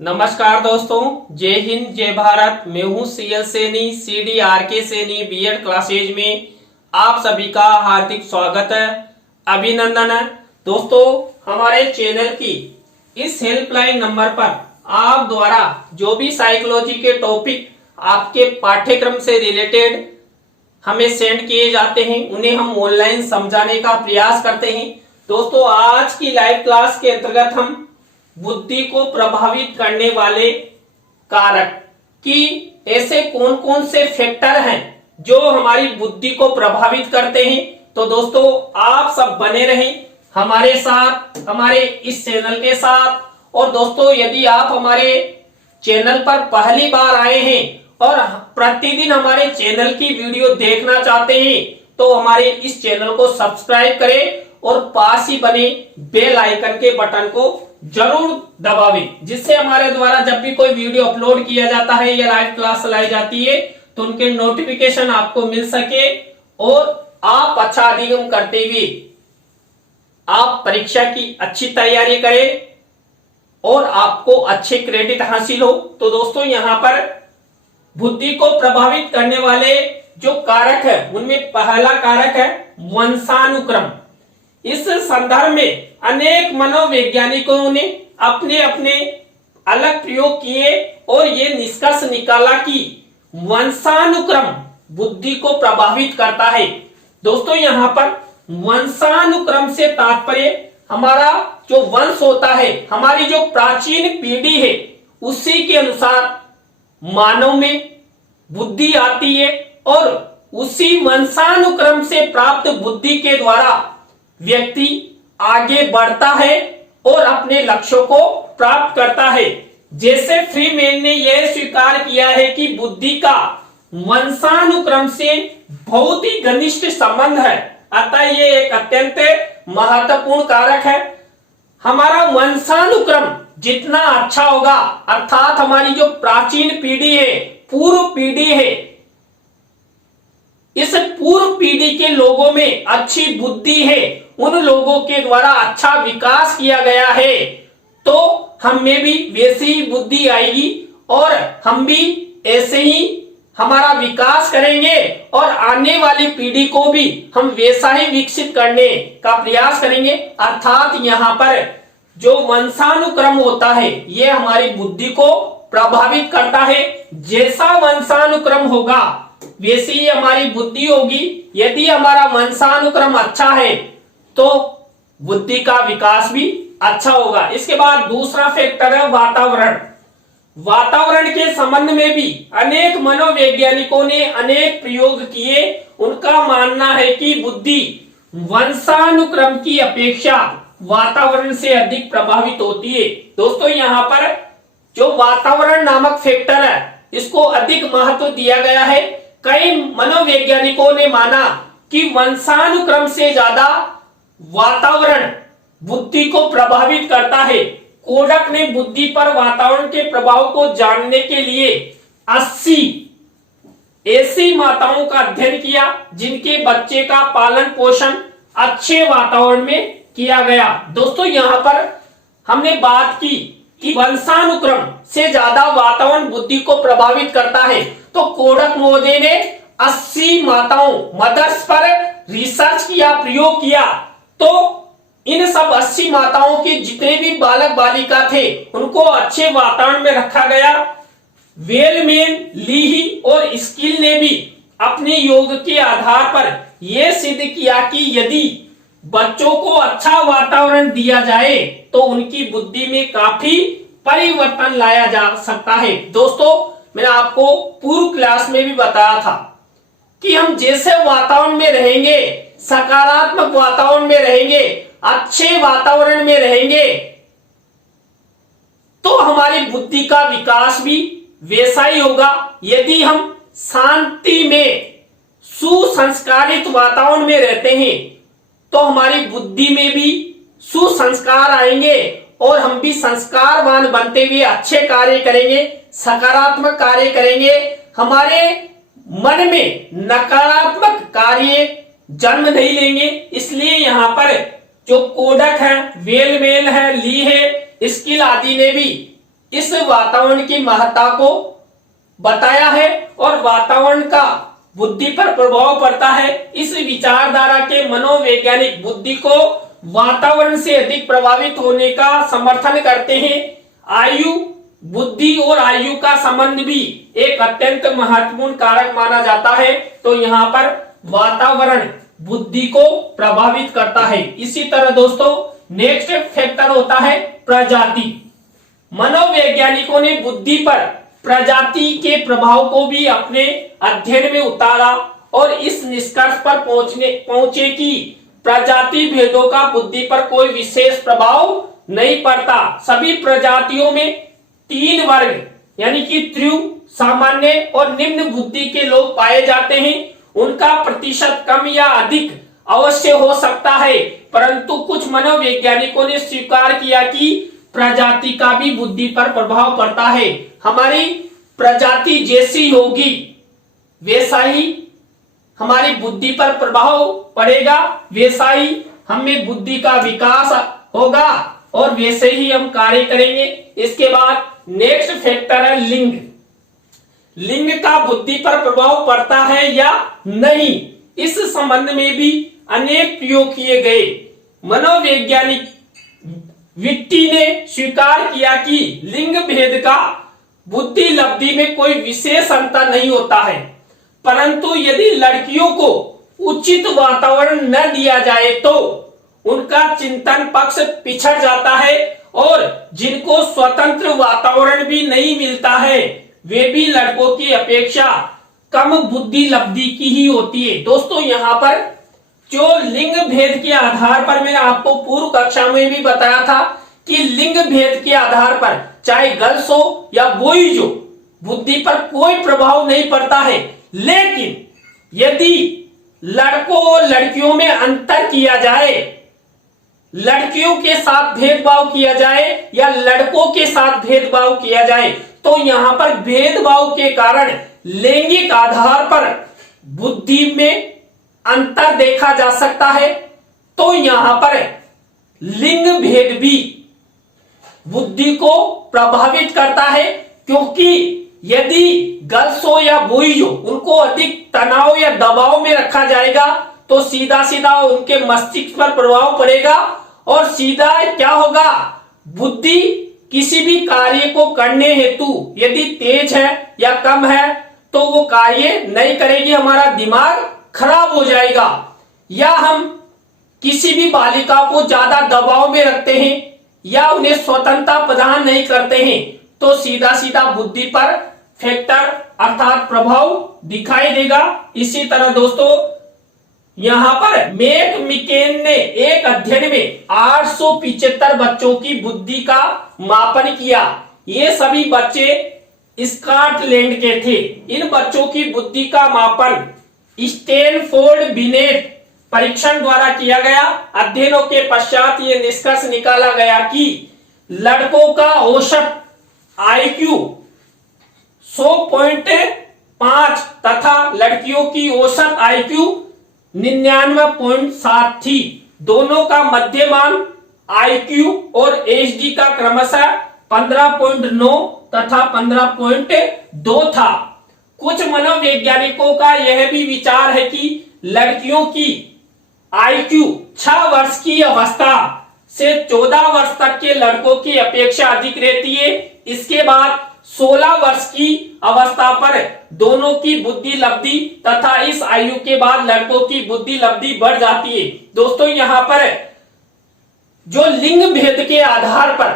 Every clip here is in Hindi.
नमस्कार दोस्तों, जय हिंद जय भारत। मैं हूं C L Saini, CDRK Saini B Ed classes में आप सभी का हार्दिक स्वागत है, अभिनंदन है। दोस्तों, हमारे चैनल की इस हेल्पलाइन नंबर पर आप द्वारा जो भी साइकोलॉजी के टॉपिक आपके पाठ्यक्रम से रिलेटेड हमें सेंड किए जाते हैं, उन्हें हम ऑनलाइन समझाने का प्रयास करते हैं। दोस्तों, आज की लाइव क्लास के अंतर्गत हम बुद्धि को प्रभावित करने वाले कारक कि ऐसे कौन कौन से फैक्टर हैं जो हमारी बुद्धि को प्रभावित करते हैं। तो दोस्तों, आप सब बने रहें हमारे साथ, हमारे इस चैनल के साथ। और दोस्तों, यदि आप हमारे चैनल पर पहली बार आए हैं और प्रतिदिन हमारे चैनल की वीडियो देखना चाहते हैं तो हमारे इस चैनल को सब्सक्राइब करें और पास ही बने बेल आइकन के बटन को जरूर दबावें, जिससे हमारे द्वारा जब भी कोई वीडियो अपलोड किया जाता है या लाइव क्लास चलाई जाती है तो उनके नोटिफिकेशन आपको मिल सके और आप अच्छा अधिगम करते हुए आप परीक्षा की अच्छी तैयारी करें और आपको अच्छे क्रेडिट हासिल हो। तो दोस्तों, यहाँ पर बुद्धि को प्रभावित करने वाले जो कारक है उनमें पहला कारक है वंशानुक्रम। इस संदर्भ में अनेक मनोवैज्ञानिकों ने अपने अपने अलग प्रयोग किए और ये निष्कर्ष निकाला कि वंशानुक्रम बुद्धि को प्रभावित करता है। दोस्तों, यहाँ पर वंशानुक्रम से तात्पर्य हमारा जो वंश होता है, हमारी जो प्राचीन पीढ़ी है, उसी के अनुसार मानव में बुद्धि आती है और उसी वंशानुक्रम से प्राप्त बुद्धि के द्वारा व्यक्ति आगे बढ़ता है और अपने लक्ष्यों को प्राप्त करता है। जैसे फ्रीमैन ने यह स्वीकार किया है कि बुद्धि का वंशानुक्रम से बहुत ही घनिष्ठ संबंध है, अतः ये एक अत्यंत महत्वपूर्ण कारक है। हमारा वंशानुक्रम जितना अच्छा होगा, अर्थात हमारी जो प्राचीन पीढ़ी है, पूर्व पीढ़ी है, इस पूर्व पीढ़ी के लोगों में अच्छी बुद्धि है, उन लोगों के द्वारा अच्छा विकास किया गया है, तो हम में भी वैसी ही बुद्धि आएगी और हम भी ऐसे ही हमारा विकास करेंगे और आने वाली पीढ़ी को भी हम वैसा ही विकसित करने का प्रयास करेंगे। अर्थात यहाँ पर जो वंशानुक्रम होता है ये हमारी बुद्धि को प्रभावित करता है। जैसा वंशानुक्रम होगा वैसी ही हमारी बुद्धि होगी। यदि हमारा वंशानुक्रम अच्छा है तो बुद्धि का विकास भी अच्छा होगा। इसके बाद दूसरा फैक्टर है वातावरण। वातावरण के संबंध में भी अनेक मनोवैज्ञानिकों ने अनेक प्रयोग किए। उनका मानना है कि बुद्धि वंशानुक्रम की अपेक्षा वातावरण से अधिक प्रभावित होती है। दोस्तों, यहाँ पर जो वातावरण नामक फैक्टर है इसको अधिक महत्व दिया गया है। कई मनोवैज्ञानिकों ने माना कि वंशानुक्रम से ज्यादा वातावरण बुद्धि को प्रभावित करता है। कोडक ने बुद्धि पर वातावरण के प्रभाव को जानने के लिए 80 ऐसी माताओं का अध्ययन किया जिनके बच्चे का पालन पोषण अच्छे वातावरण में किया गया। दोस्तों, यहाँ पर हमने बात की कि वंशानुक्रम से ज्यादा वातावरण बुद्धि को प्रभावित करता है, तो कोडक महोदय ने 80 माताओं मदर्स पर रिसर्च किया, प्रयोग किया। तो इन सब 80 माताओं के जितने भी बालक बालिका थे उनको अच्छे वातावरण में रखा गया। वेलमैन, लीही और स्किल ने भी अपने योग के आधार पर यह सिद्ध किया कि यदि बच्चों को अच्छा वातावरण दिया जाए तो उनकी बुद्धि में काफी परिवर्तन लाया जा सकता है। दोस्तों, मैंने आपको पूर्व क्लास में भी बताया था कि हम जैसे वातावरण में रहेंगे, सकारात्मक वातावरण में रहेंगे, अच्छे वातावरण में रहेंगे, तो हमारी बुद्धि का विकास भी वैसा ही होगा। यदि हम शांति में सुसंस्कारित वातावरण में रहते हैं तो हमारी बुद्धि में भी सुसंस्कार आएंगे और हम भी संस्कारवान बनते हुए अच्छे कार्य करेंगे, सकारात्मक कार्य करेंगे। हमारे मन में नकारात्मक कार्य जन्म नहीं लेंगे। इसलिए यहाँ पर जो कोडक है, वेलमैन है, ली है, स्किल आदि ने भी इस वातावरण की महत्ता को बताया है और वातावरण का बुद्धि पर प्रभाव पड़ता है। इस विचारधारा के मनोवैज्ञानिक बुद्धि को वातावरण से अधिक प्रभावित होने का समर्थन करते हैं। आयु, बुद्धि और आयु का संबंध भी एक अत्यंत महत्वपूर्ण कारक माना जाता है। तो यहाँ पर वातावरण बुद्धि को प्रभावित करता है। इसी तरह दोस्तों नेक्स्ट फैक्टर होता है प्रजाति। मनोवैज्ञानिकों ने बुद्धि पर प्रजाति के प्रभाव को भी अपने अध्ययन में उतारा और इस निष्कर्ष पर पहुंचे कि प्रजाति भेदों का बुद्धि पर कोई विशेष प्रभाव नहीं पड़ता। सभी प्रजातियों में 3 वर्ग यानी कि तीव्र, सामान्य और निम्न बुद्धि के लोग पाए जाते हैं। उनका प्रतिशत कम या अधिक अवश्य हो सकता है, परंतु कुछ मनोवैज्ञानिकों ने स्वीकार किया कि प्रजाति का भी बुद्धि पर प्रभाव पड़ता है। हमारी प्रजाति जैसी होगी वैसा ही हमारी बुद्धि पर प्रभाव पड़ेगा, वैसा ही हमें बुद्धि का विकास होगा और वैसे ही हम कार्य करेंगे। इसके बाद नेक्स्ट फैक्टर है लिंग। लिंग का बुद्धि पर प्रभाव पड़ता है या नहीं, इस संबंध में भी अनेक प्रयोग किए गए। मनोवैज्ञानिक विट्टी ने स्वीकार किया कि लिंग भेद का बुद्धि लब्धि में कोई विशेष अंतर नहीं होता है, परंतु यदि लड़कियों को उचित वातावरण न दिया जाए तो उनका चिंतन पक्ष पिछड़ जाता है और जिनको स्वतंत्र वातावरण भी नहीं मिलता है वे भी लड़कों की अपेक्षा कम बुद्धि लब्धि की ही होती है। दोस्तों यहाँ पर जो लिंग भेद के आधार पर मैंने आपको पूर्व कक्षा में भी बताया था कि लिंग भेद के आधार पर चाहे गर्ल्स हो या बॉयज हो बुद्धि पर कोई प्रभाव नहीं पड़ता है, लेकिन यदि लड़कों और लड़कियों में अंतर किया जाए, लड़कियों के साथ भेदभाव किया जाए या लड़कों के साथ भेदभाव किया जाए तो यहां पर भेदभाव के कारण लैंगिक आधार पर बुद्धि में अंतर देखा जा सकता है। तो यहां पर लिंग भेद भी बुद्धि को प्रभावित करता है, क्योंकि यदि गर्ल्स हो या बॉयज हो उनको अधिक तनाव या दबाव में रखा जाएगा तो सीधा सीधा उनके मस्तिष्क पर प्रभाव पड़ेगा और सीधा क्या होगा, बुद्धि किसी भी कार्य को करने हेतु यदि तेज है या कम है तो वो कार्य नहीं करेगी, हमारा दिमाग खराब हो जाएगा। या हम किसी भी बालिका को ज्यादा दबाव में रखते हैं या उन्हें स्वतंत्रता प्रदान नहीं करते हैं तो सीधा सीधा बुद्धि पर फैक्टर अर्थात प्रभाव दिखाई देगा। इसी तरह दोस्तों यहां पर मैक मिकेन ने एक अध्ययन में 875 बच्चों की बुद्धि का मापन किया। ये सभी बच्चे स्कॉटलैंड के थे। इन बच्चों की बुद्धि का मापन स्टैनफोर्ड बिनेट परीक्षण द्वारा किया गया। अध्ययनों के पश्चात ये निष्कर्ष निकाला गया कि लड़कों का औसत आईक्यू 100.5 तथा लड़कियों की औसत आईक्यू 99.7 थी। दोनों का मध्यमान आईक्यू और एचडी का क्रमशः 15.9 तथा 15.2 था। कुछ मनोवैज्ञानिकों का यह भी विचार है कि लड़कियों की आईक्यू 6 वर्ष की अवस्था से 14 वर्ष तक के लड़कों की अपेक्षा अधिक रहती है। इसके बाद 16 वर्ष की अवस्था पर दोनों की बुद्धि लब्धि तथा इस आयु के बाद लड़कों की बुद्धि लब्धि बढ़ जाती है। दोस्तों यहाँ पर जो लिंग भेद के आधार पर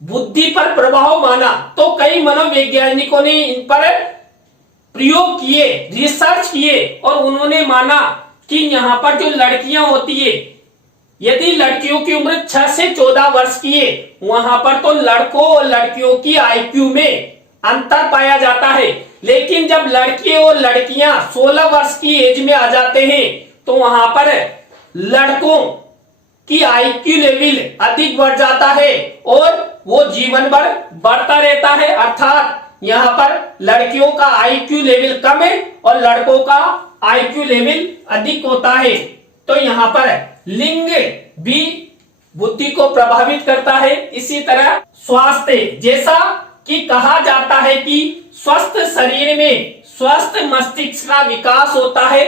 बुद्धि पर प्रभाव माना तो कई मनोवैज्ञानिकों ने इन पर प्रयोग किए, रिसर्च किए और उन्होंने माना कि यहाँ पर जो लड़कियां होती है यदि लड़कियों की उम्र 6 से 14 वर्ष की है वहां पर तो लड़कों और लड़कियों की आईक्यू में अंतर पाया जाता है, लेकिन जब लड़के और लड़कियां 16 वर्ष की एज में आ जाते हैं तो वहां पर लड़कों की आईक्यू लेवल अधिक बढ़ जाता है और वो जीवन भर बढ़ता रहता है। अर्थात यहाँ पर लड़कियों का आईक्यू लेवल कम है और लड़कों का आईक्यू लेवल अधिक होता है। तो यहाँ पर लिंग भी बुद्धि को प्रभावित करता है। इसी तरह स्वास्थ्य, जैसा कि कहा जाता है कि स्वस्थ शरीर में स्वस्थ मस्तिष्क का विकास होता है।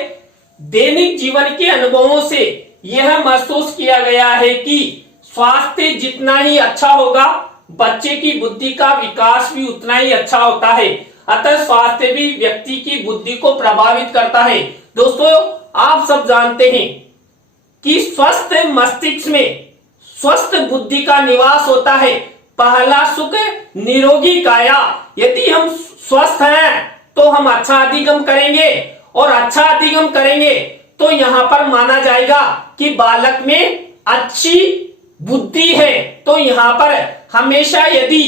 दैनिक जीवन के अनुभवों से यह महसूस किया गया है कि स्वास्थ्य जितना ही अच्छा होगा, बच्चे की बुद्धि का विकास भी उतना ही अच्छा होता है। अतः स्वास्थ्य भी व्यक्ति की बुद्धि को प्रभावित करता है। दोस्तों, आप सब जानते हैं कि स्वस्थ मस्तिष्क में स्वस्थ बुद्धि का निवास होता है। पहला सुख निरोगी काया। यदि हम स्वस्थ हैं तो हम अच्छा अधिगम करेंगे, और अच्छा अधिगम करेंगे तो यहां पर माना जाएगा कि बालक में अच्छी बुद्धि है। तो यहां पर हमेशा यदि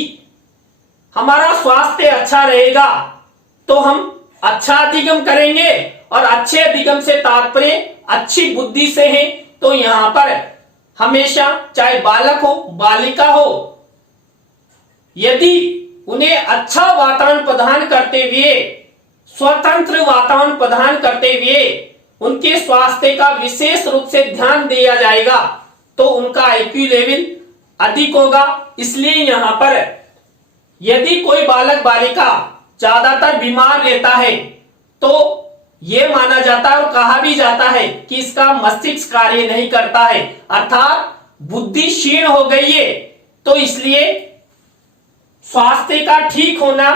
हमारा स्वास्थ्य अच्छा रहेगा तो हम अच्छा अधिगम करेंगे, और अच्छे अधिगम से तात्पर्य अच्छी बुद्धि से है। तो यहां पर हमेशा चाहे बालक हो बालिका हो, यदि उन्हें अच्छा वातावरण प्रदान करते हुए, स्वतंत्र वातावरण प्रदान करते हुए उनके स्वास्थ्य का विशेष रूप से ध्यान दिया जाएगा तो उनका आईक्यू लेवल अधिक होगा। इसलिए यहां पर यदि कोई बालक बालिका ज्यादातर बीमार रहता है तो यह माना जाता है और कहा भी जाता है कि इसका मस्तिष्क कार्य नहीं करता है, अर्थात बुद्धि क्षीण हो गई है। तो इसलिए स्वास्थ्य का ठीक होना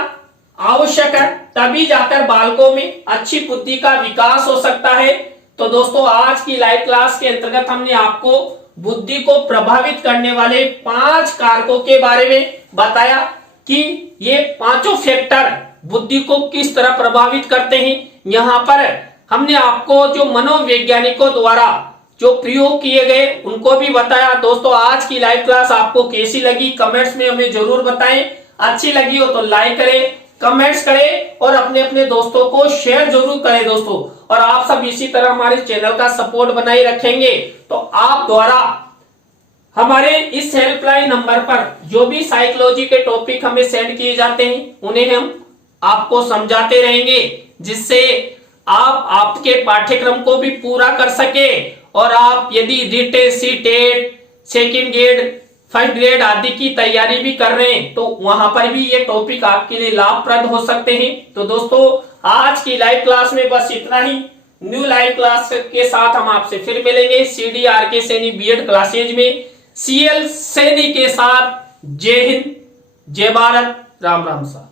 आवश्यक है, तभी जाकर बालकों में अच्छी बुद्धि का विकास हो सकता है। तो दोस्तों, आज की लाइव क्लास के अंतर्गत हमने आपको बुद्धि को प्रभावित करने वाले 5 कारकों के बारे में बताया कि ये पांचों फैक्टर बुद्धि को किस तरह प्रभावित करते हैं। यहां पर हमने आपको जो मनोवैज्ञानिकों द्वारा जो प्रयोग किए गए उनको भी बताया। दोस्तों, आज की लाइव क्लास आपको कैसी लगी कमेंट्स में हमें जरूर बताएं। अच्छी लगी हो तो लाइक करें, कमेंट्स करें और अपने अपने दोस्तों को शेयर जरूर करें दोस्तों। और आप सब इसी तरह हमारे चैनल का सपोर्ट बनाए रखेंगे तो आप द्वारा हमारे इस हेल्पलाइन नंबर पर जो भी साइकोलॉजी के टॉपिक हमें सेंड किए जाते हैं उन्हें हम आपको समझाते रहेंगे, जिससे आप आपके पाठ्यक्रम को भी पूरा कर सके। और आप यदि रिटेट, CTET, second grade, first grade आदि की तैयारी भी कर रहे हैं तो वहां पर भी ये टॉपिक आपके लिए लाभप्रद हो सकते हैं। तो दोस्तों, आज की लाइव क्लास में बस इतना ही। न्यू लाइव क्लास के साथ हम आपसे फिर मिलेंगे CDRK सैनी बीएड क्लासेज में CL सैनी के साथ। जय हिंद, जय भारत, राम राम सा।